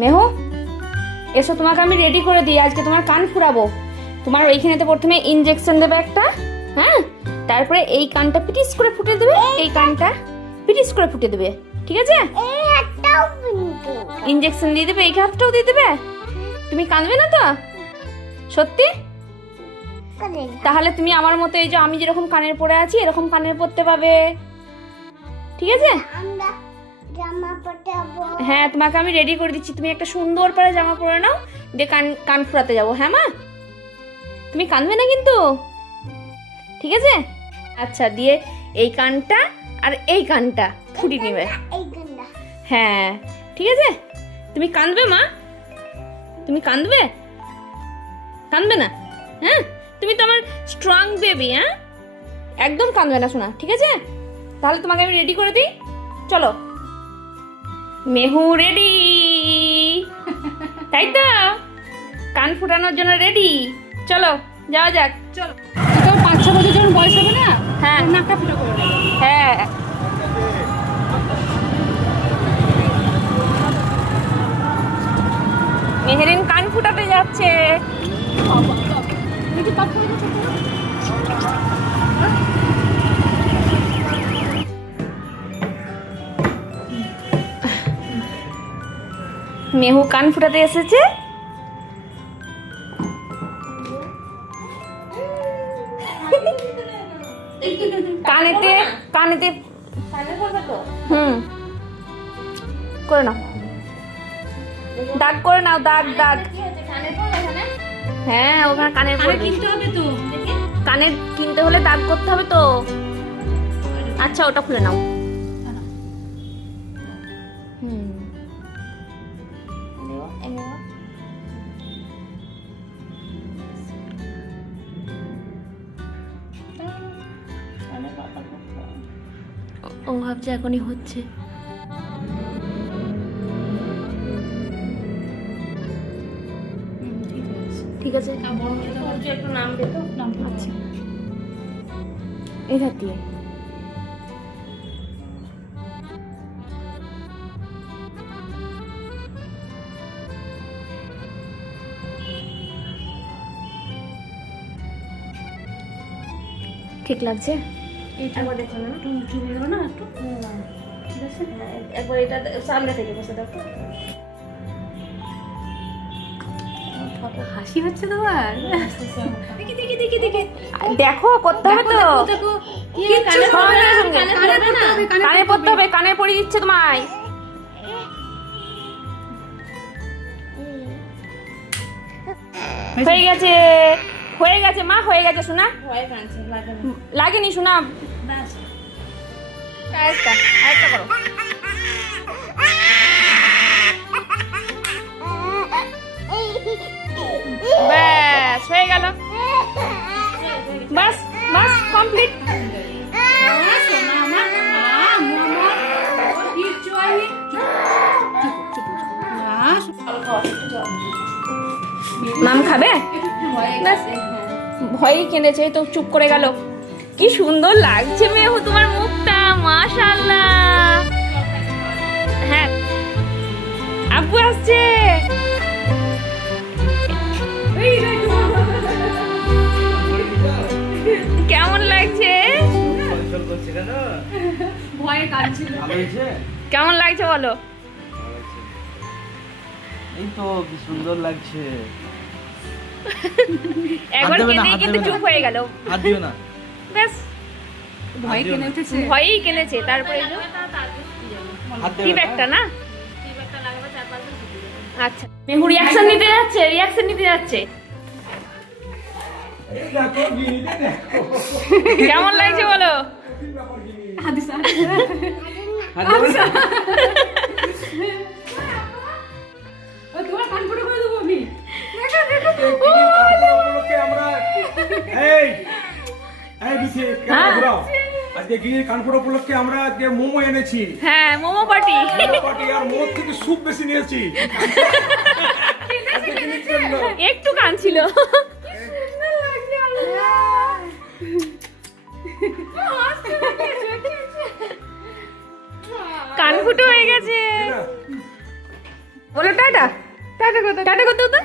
মেহু, এসো তোমাকে আমি রেডি করে দিই। আজকে তোমার কান ফুরাবো। তোমার ওইখানেতে প্রথমে ইনজেকশন দেবে একটা, হ্যাঁ, তারপরে এই কানটা পিটিস করে ফুটে দেবে, এই কানটা পিটিস করে ফুটে দেবে, ঠিক আছে? ইনজেকশন দিয়ে দেবে, এই হাতটাও দিয়ে দেবে। তুমি কাঁদবে না তো? সত্যি? তাহলে তুমি আমার মতো এই যে আমি যেরকম কানের পরে আছি এরকম কানের পরতে পাবে, ঠিক আছে? হ্যাঁ, তোমাকে আমি রেডি করে দিচ্ছি। তুমি একটা সুন্দর পারে জামা পরে নাও, দিয়ে কান ফুরাতে যাবো। হ্যাঁ মা, তুমি কাঁদবে না কিন্তু, ঠিক আছে? আচ্ছা, দিয়ে এই কানটা আর এই কানটা ফুটি নিবে। হ্যাঁ, ঠিক আছে। তুমি কাঁদবে মা? তুমি কাঁদবে? কাঁদবে না? হ্যাঁ, তুমি তো আমার স্ট্রং বেবি। হ্যাঁ, একদম কাঁদবে না শোনা, ঠিক আছে? তাহলে তোমাকে আমি রেডি করে দিই, চলো। মেহু রেডি, তাই তো? কান ফুটানোর জন্য রেডি, চলো যাওয়া যাক। চলো, 5-6 বছর যখন বয়স হবে না, হ্যাঁ নাকটা ফুটো করে দেবে। হ্যাঁ, মেহেরিন কান ফুটাতে যাচ্ছে। দেখি পাপ করে ছোট। মেহু কান ফুটাতে এসেছে। কানেতে কানেতে করে নাও, দাগ করে নাও, দাগ দাগ। হ্যাঁ, ওখানে কানের পরে কিনতে হবে তো। কানের কিনতে হলে দাগ করতে হবে তো। আচ্ছা, ওটা খুলে নাও। ও ভাবছে এখনই হচ্ছে। ঠিক আছে, একটু নাম দে তো। আচ্ছা, এই ধার দিয়ে। ঠিক লাগছে? একবার দেখো না, একটু উঁচু হয়ে যাবে না একটু। ঠিক আছে, একবার এটা সামনে থেকে বসে দেখো। হাসি হচ্ছে তোমার? দেখি দেখি দেখি দেখি দেখো, করতে হবে তো। দেখো, কানে পড়তে হবে, কানে পরিয়ে দিচ্ছে তোমায়। হয়ে গেছে, হয়ে গেছে মা, হয়ে গেছে শোনা। লাগেনি শোনা। আরেকটা আরেকটা করো। ব্যাস, হয়ে গেল। বাস বাস, কমপ্লিট। মাম খাবে? ব্যাস, ভয়ই কেঁদেছে, তো চুপ করে গেল। কি সুন্দর লাগছে মেহু তোমার মুখটা, মাশাআল্লাহ। হ্যাঁ, আব্বু আসছে। কেমন লাগছে? ভয়ে কাঁদছিল। কেমন লাগছে বলো? এই তো কি সুন্দর লাগছে। একবার কেঁদে কিন্তু চুপ হয়ে গেল। হাত দিও না। ব্যাস, ভয়ে কেঁদে উঠেছে। ভয়েই কেঁদেছে। তারপরে হাত কি ব্যাগটা না? আচ্ছা, মেহু রিঅ্যাকশন নিতে যাচ্ছে, রিঅ্যাকশন নিতে যাচ্ছে। কেমন লাগছে বলো? হাদিসা তোমার কান ফুটো করে দেবো আমি। আজকে গিয়ে কানপুর উপলক্ষে আমরা আজকে মোমো এনেছি। হ্যাঁ, মোমো পার্টি। আর মোমো থেকে স্যুপ বেশি নিয়েছি। একটু কাঁদছিল। কান ফুটো হয়ে গেছে। বলো টাটা, টাটা করতে, টাটা করতে হতো।